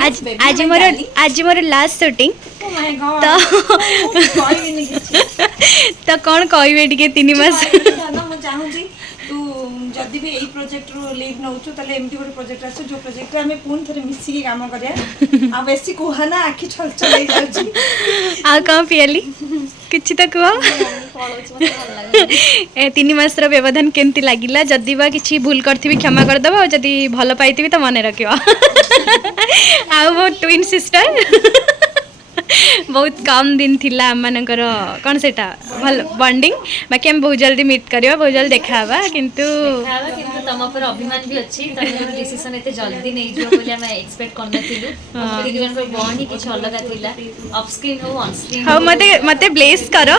आज more last shooting तो कौन कहबे टिके 3 मास ମୁଁ ଚାହୁଁଛି ତୁ ଯଦି ବି ଏଇ ପ୍ରୋଜେକ୍ଟରୁ ଲିଭ୍ ନେଉଛୁ ତାହେଲେ ଏମିତି ଗୋଟେ ପ୍ରୋଜେକ୍ଟ ଆସୁ ଯେଉଁ ପ୍ରୋଜେକ୍ଟରେ ଆମେ ପୁଣି ଥରେ ମିଶିକି କାମ କରିବା ଆଉ ବେଶୀ କୁହନା ଆଖି ଛଳଛଳ ହେଇଯାଉଛି ଆଉ କ'ଣ ପିଆଲି କିଛି ତ କୁହ 3 ମାସର ବ୍ୟବଧାନ କେମିତି ଲାଗିଲା जदि बा किसी भूल करथिबी क्षमा करदेव और जदि भल पाइथिबी तो मन रखियो आउ मो ट्विन सिस्टर बहुत कम दिन थिला आम मानकर कौन सेटा भल बॉन्डिंग बाकी हम बहुत जल्दी मीट करियो बहुत जल्दी देखावा किंतु तम पर अभिमान भी अच्छी तमे डिसीजन एते जल्दी नै जो बोली हम एक्सपेक्ट करना थिलु हम जन पर बॉन्ड ही किछ अलग थिला ऑफ स्क्रीन हो ऑन स्क्रीन हां मते ब्लेस करो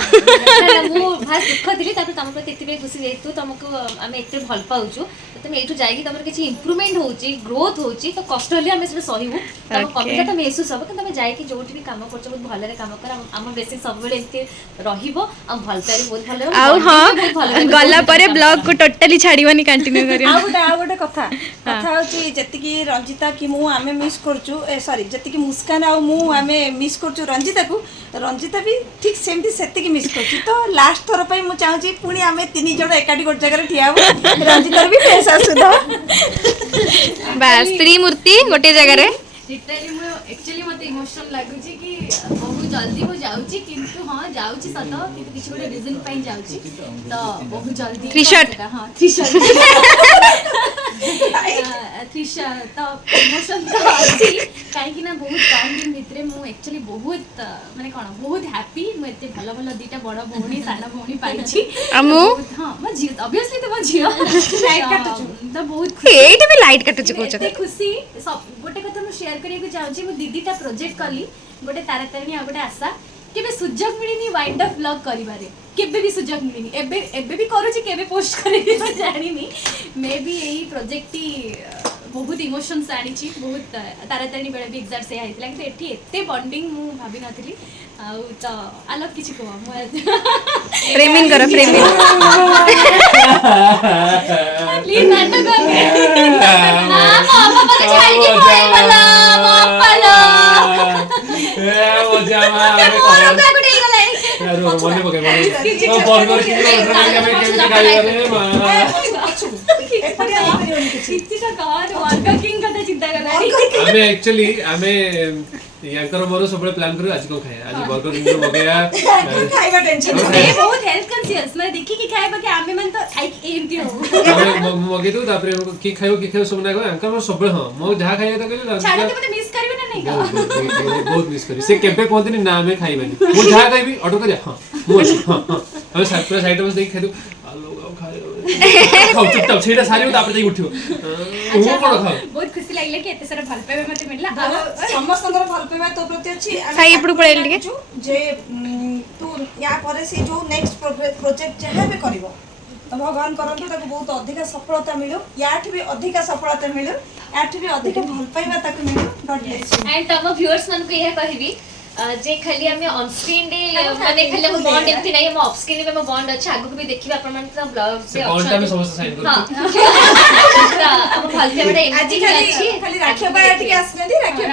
मु भास दुख दिली तापर तम पर एते खुशी जेतु तुमको हम एते भल पाउछु तुम एठु जाई तमर किछ इंप्रूवमेंट होची ग्रोथ होची तो कष्ट हली हम से सहिबु तम कविता त महसूस सब कि तमे जाई कि जोठी भी काम करछ बहुत भलरे काम कर हम बेसिक सब बेले एते रहिबो आ भल तारी बहुत भल आ हां गला परे ब्लॉग को टोटली छाड़ीवानी कंटिन्यू करियो आ गोटे कथा होची जति की रंजिता की मु आमे मिस करछु सॉरी जति की मुस्कान आ मु आमे मिस करछु रंजिता भी ठीक सेमती सेति की मिस करछु तो लास्ट थोर पई मु चाहूची पुनी आमे तीन जण एकाडी गोट जगह ठिया हो रंजिता भी पैसा सुधा बस त्रिमूर्ति गोटे जगह रे लिटरली मु एक्चुअली मते इमोशनल लागुची कि बहुत जल्दी हो जाउची किंतु हां जाउची सत किंतु किछ गोटे रीजन पई जाउची तो बहुत जल्दी त्रिशर्ट हां त्रिशर्ट तो इमोशन तो अछि काहे कि ना बहुत कम दिन भितरे मु एक्चुअली बहुत माने कोन बहुत हैप्पी मु एते भलो भलो दीटा बड़ भौणी साना भौणी पाइछि अमु हां म जी ऑब्वियसली तो म जियो लाइट काटछु तो बहुत एठी भी लाइट काटछु कोछ एते खुशी सब गोटे कथा मु शेयर करिया को चाहूची मु दीदीटा प्रोजेक्ट कली गोटे तारातारिणी आ गोटे आशा केबे सुजोग मिलिनी वाइंड अप व्लॉग करिबारे केबे भी सुजोग मिलिनी एबे भी करूची केबे पोस्ट करिबी म जानिनी मे बी एही प्रोजेक्ट टी बहुत इमोशंस आनिची बहुत तारातारिणी बेले भी एग्जैक्ट से आइतला कि एठी एते बॉन्डिंग मु भाबी नथली आ तो अलग किछि को मु फ्रेमिंग करो फ्रेमिंग प्लीज नाटक कर मामा के छाड़ी के बोले वाला मापलो ए ओ जामा मोर का गुडे गले यार मने पके मने ओ बर्गर की ऑर्डर करके मैं केमि गाड़ी करे किछि का गाड वर्किंग कथा चिंता करला हमें एक्चुअली हमें यांकर मोर सबले प्लान करू आज को खाए आज बर्गर किंग मगया खाइबा टेंशन ए बहुत हेल्थ कॉन्शियस मैं देखी कि खाइबा के आमे मन तो आई एमती हो हमें मगे दो तापर की खाइबो सब ना को यांकर मोर सबले हां मो जहा खाइया त कहले छाड़ी मते मिस करबे ना नहीं का बहुत मिस करी से केबे कोंतनी ना हमें खाइबानी मो जहा खाइबी ऑर्डर करिया हां मो हां हम पूरा साइड बस देख खाइदो खाओ चुपचाप छेड़ा सारी तापर जाई उठियो अच्छा बहुत खुशी लागले कि एते सारा भल पावे मते मिलला समस्तंकर भल पाइबा तो प्रति अछि साई इपडू पळेल टिके जे तू या परे से जो नेक्स्ट प्रोजेक्ट जहाँ भी करिवो तो भगवान करंतु ताको बहुत अधिक सफलता मिलो याठी भी अधिक सफलता मिलो याठी भी अधिक भल पाइबा ताको मिलो गॉड ब्लेस यू एंड तम व्यूअर्स मन को यह कहबी जे खाली हमें ऑन स्क्रीन डे माने खाली हम बॉन्ड एमती नहीं हम ऑफ स्क्रीन में बॉन्ड अच्छा आगु भी देखिबा अपन मन तो ब्लॉग से बॉन्ड में समस्त साइन करू हां हम भलते बडे आज खाली राखिया पाया टिके आसने दी राखिया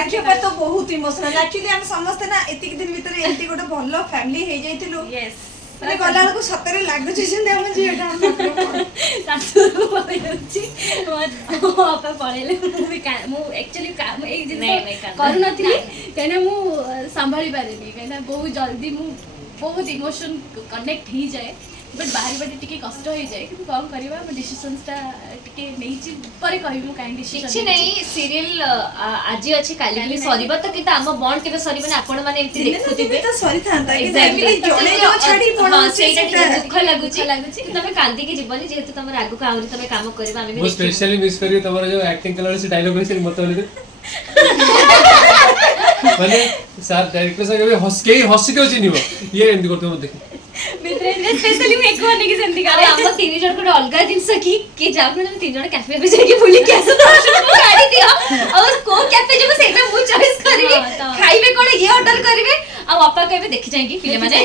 राखिया पर तो बहुत इमोशनल एक्चुअली हम समस्त ना एतिक दिन भीतर एंती गोटे भलो फैमिली हे जाइतिलु यस माने गला को सतरे लागु छै जे हम जीटा हम सासु होइछि आपा पळेले मु एक्चुअली काम ए दिन करू नथिली कने मु संभाली पारेनी कने बहुत जल्दी मु बहुत इमोशन कनेक्ट ही जाए बट बाहरी बाटे टिके कष्ट हो जाए कि कौन करबा हम डिसीजंस टा टिके नै छि परे कहबी मु काइन डिसीजन किछि नै सीरियल आज अछि काली भी सरीबा त किता हम बॉन्ड केबे सरीबा नै आपण माने एमती देखुथिबे तो सॉरी थांता एग्जैक्टली जोने जो छाडी पड़ो सेटा दुख लागुची कि तमे कांदी के जीवनी जेहेतु तमर आगु का आउरी तमे काम करबा हमें वो स्पेशली मिस करियो तमर जो एक्टिंग कलर से डायलॉग है से मत बोले माने सर डायरेक्टर से कभी हंस के चिनिबो ये एंड करतो मत देखि मित्र स्पेशली मैं एको नहीं सेंती अरे हम तीन जण को अलग जिनस की जाऊ ना तीन जण कैफे पे जाके बोली कैसे तो गाड़ी दियो और को कैफे जे सेटा मु चॉइस करबी खाइबे कोन ये ऑर्डर करबे आ पापा कहबे देखि जाएगी फिल्म माने